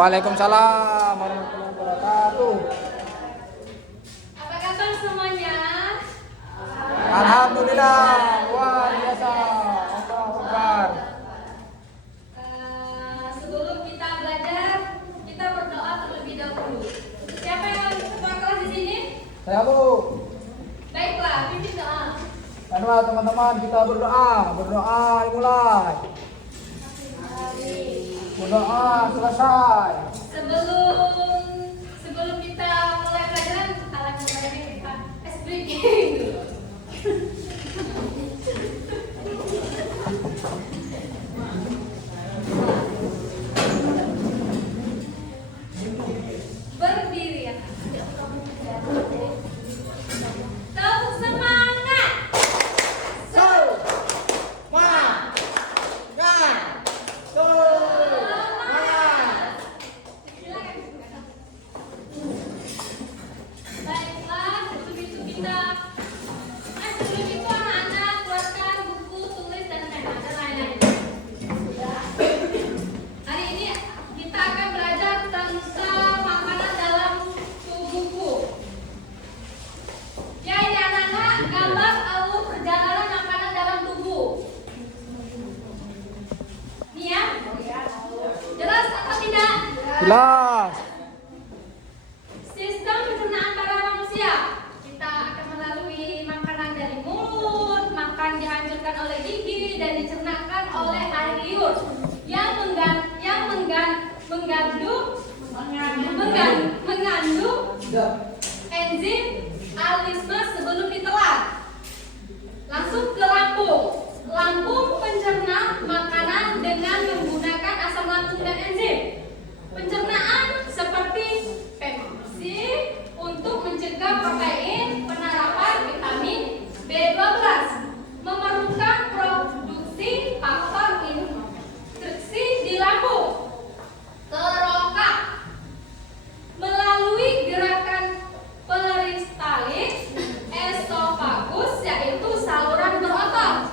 Waalaikumsalam warahmatullahi wabarakatuh. Apa kabar semuanya? Alhamdulillah, luar biasa. Allahu Akbar. Sebelum kita belajar, kita berdoa terlebih dahulu. Siapa yang ketua kelas di sini? Saya Bu. Baiklah, pimpin doa. Ayolah teman-teman, kita berdoa mulai. Berdoa selesai. Sebelum kita mulai pelajaran, mulainya kita ice breaking dulu. Berdiri ya. Tepuk semangat. Baiklah, sebelum itu anak-anak keluarkan buku, tulis dan pena dan lain-lain. Hari ini kita akan belajar tentang makanan dalam tubuhku. Ya, ini anak-anak gambar alur perjalanan makanan dalam tubuh. Nih ya, jelas atau tidak? Jelas. Sistem pencernaan pada manusia. Kita akan melalui makanan dari mulut, makan dihancurkan oleh gigi dan dicernakan oleh air liur yang mengandung enzim alisme sebelum ditelan. Langsung ke lambung. Lambung mencerna makanan dengan menggunakan asam lambung dan enzim. Pencernaan seperti pepsi untuk mencegah protein, penerapan vitamin B12, memerlukan produksi faktor instruksi di lambung. Kerongkak melalui gerakan peristaltik esofagus, yaitu saluran berotot.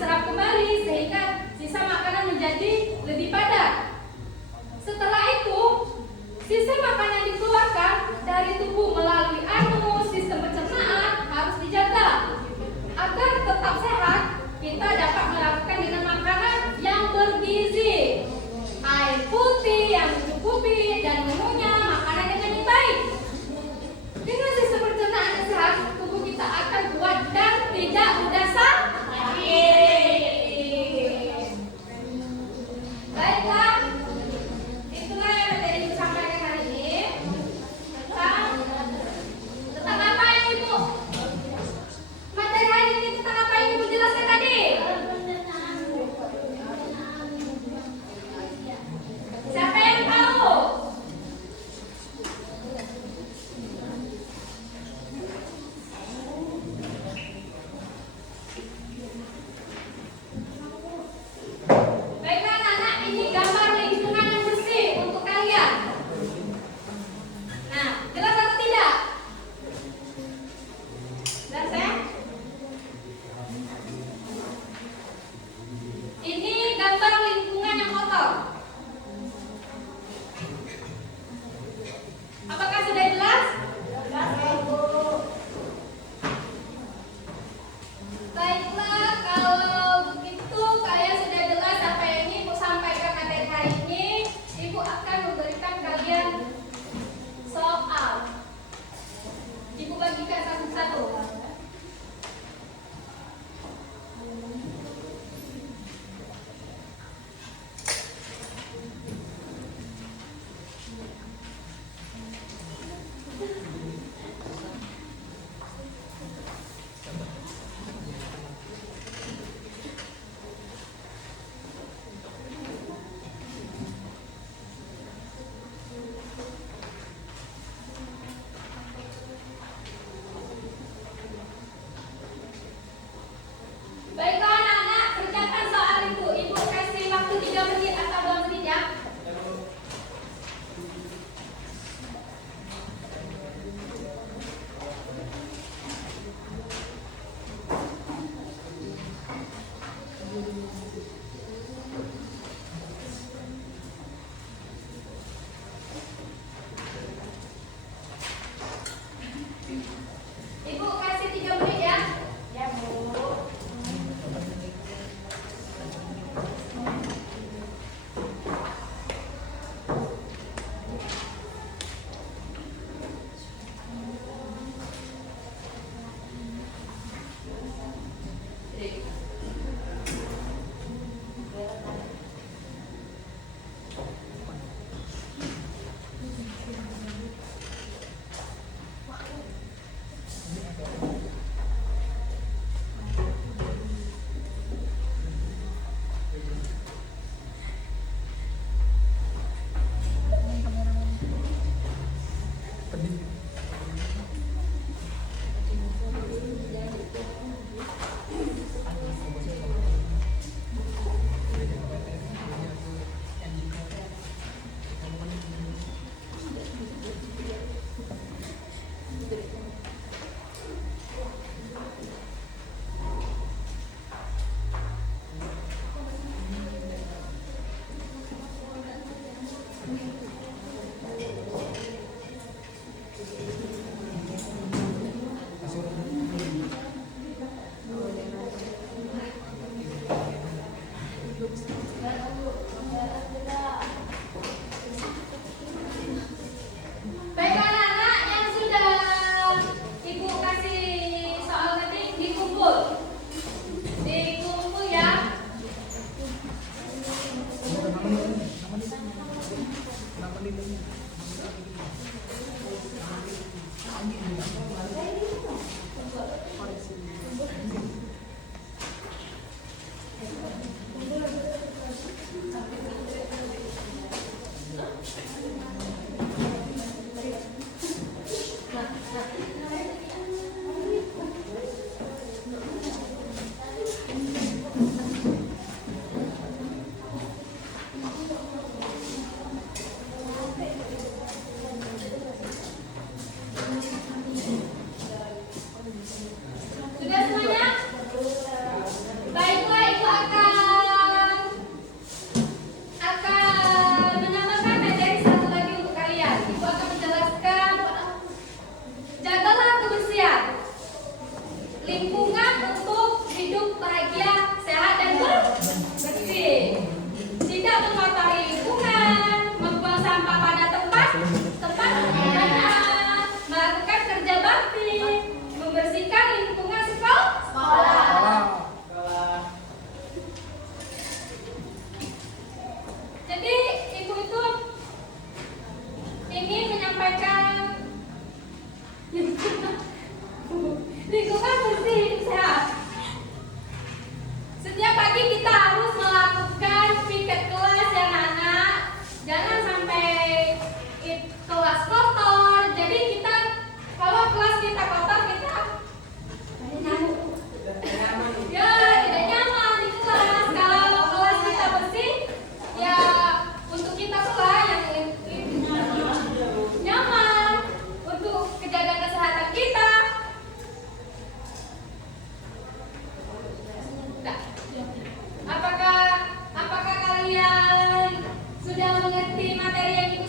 diserap kembali sehingga sisa makanan menjadi lebih padat. Setelah itu, sisa makanan dikeluarkan dari tubuh melalui sistem pencernaan harus dijaga agar tetap sehat. Kita dapat melakukan dengan makanan yang bergizi, air putih yang mencukupi, dan menunya makanan dengan yang baik. Dengan sistem pencernaan yang sehat, tubuh kita akan kuat dan tidak mudah sakit. Baiklah, itulah yang tadi Ibu sampaikan hari ini tentang apa yang Ibu materi hari ini, tentang apa yang Ibu jelaskan tadi. Siapa yang tahu? Baiklah anak-anak, ini gambar lingkungan yang bersih untuk kalian. Nah, jelas atau tidak? Jelas ya? Ini gambar lingkungan yang kotor. Apakah sudah jelas? Baiklah, kalau begitu kalian sudah jelas apa yang Ibu sampaikan materi hari ini. Ibu akan memberikan kalian soal. Ibu bagikan satu-satu. Baiklah anak-anak, kerjakan soal itu. Ibu kasih waktu 3 menit atau 2 menit ya. Ibu kasih 3 menit ya. Ya, Bu. Baiklah anak-anak, yang sudah Ibu kasih soal tadi dikumpul. Dikumpul ya. Sudah semuanya?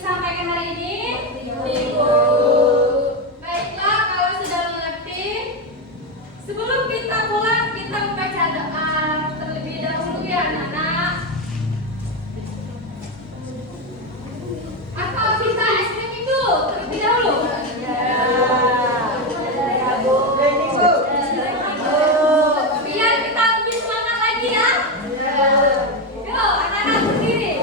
disampaikan hari ini? Ibu. Baiklah, kalau sudah mengerti, sebelum kita pulang, kita membaca doa terlebih dahulu ya anak-anak. Atau kita es krim itu terlebih dahulu? Biar kita lebih semangat lagi ya. Yuk, anak-anak berdiri.